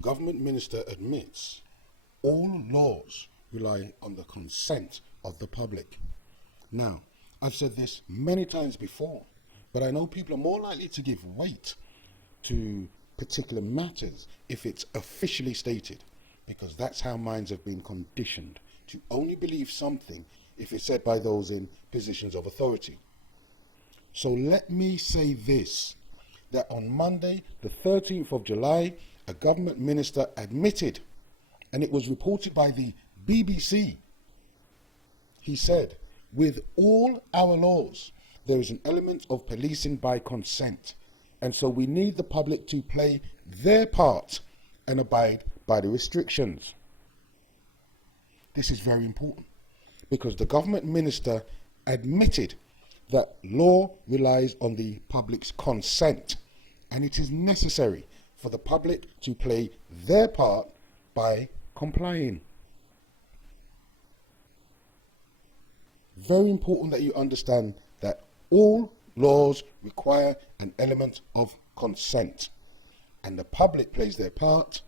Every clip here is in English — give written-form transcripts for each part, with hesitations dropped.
government minister admits all laws rely on the consent of the public. Now, I've said this many times before, but I know people are more likely to give weight to particular matters if it's officially stated, because that's how minds have been conditioned to only believe something if it's said by those in positions of authority. So let me say this, that on Monday, the 13th of July, a government minister admitted, and it was reported by the BBC, he said, with all our laws, there is an element of policing by consent, and so we need the public to play their part and abide by the restrictions. This is very important, because the government minister admitted that law relies on the public's consent, and it is necessary for the public to play their part by complying. Very important that you understand that all laws require an element of consent, and the public plays their part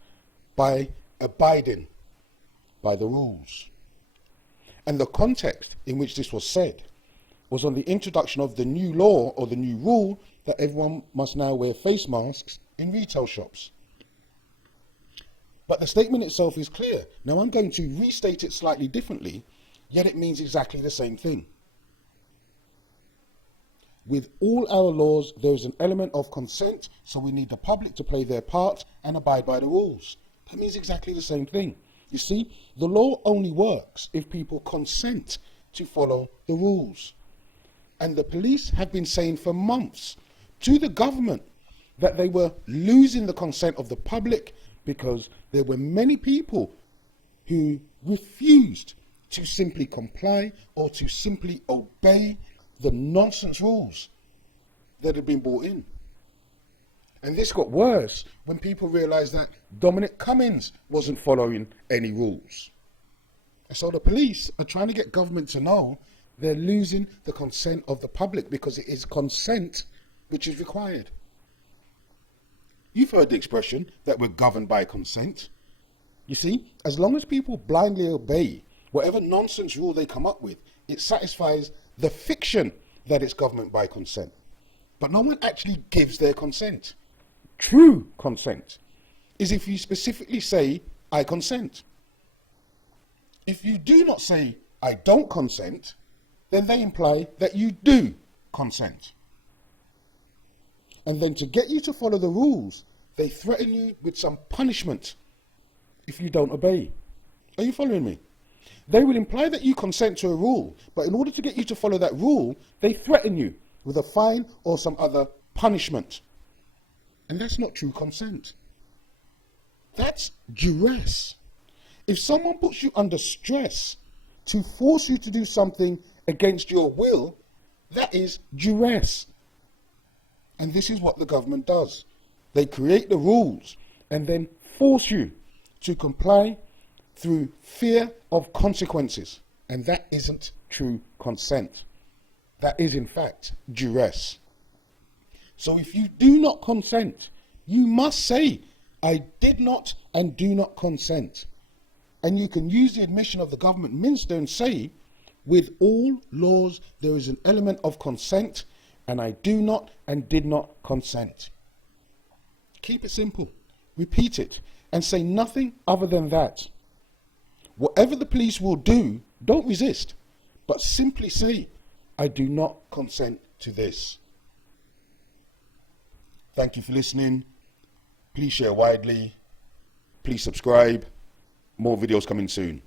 by abiding by the rules. And the context in which this was said was on the introduction of the new law, or the new rule, that everyone must now wear face masks in retail shops. But the statement itself is clear. Now I'm going to restate it slightly differently, yet it means exactly the same thing. With all our laws, there is an element of consent, so we need the public to play their part and abide by the rules. That means exactly the same thing. You see, the law only works if people consent to follow the rules. And the police have been saying for months to the government that they were losing the consent of the public because there were many people who refused to simply comply or to simply obey the nonsense rules that had been brought in. And this got worse when people realised that Dominic Cummings wasn't following any rules. And so the police are trying to get government to know they're losing the consent of the public, because it is consent which is required. You've heard the expression that we're governed by consent. You see, as long as people blindly obey whatever nonsense rule they come up with, it satisfies the fiction that it's government by consent. But no one actually gives their consent. True consent is if you specifically say, I consent. If you do not say, I don't consent, then they imply that you do consent. And then to get you to follow the rules, they threaten you with some punishment if you don't obey. Are you following me? They will imply that you consent to a rule, but in order to get you to follow that rule, they threaten you with a fine or some other punishment. And that's not true consent. That's duress. If someone puts you under stress to force you to do something against your will, that is duress. And this is what the government does. They create the rules and then force you to comply through fear of consequences. And that isn't true consent. That is, in fact, duress. So if you do not consent, you must say, I did not and do not consent. And you can use the admission of the government minister and say, with all laws, there is an element of consent, and I do not and did not consent. Keep it simple. Repeat it and say nothing other than that. Whatever the police will do, don't resist, but simply say, I do not consent to this. Thank you for listening. Please share widely. Please subscribe. More videos coming soon.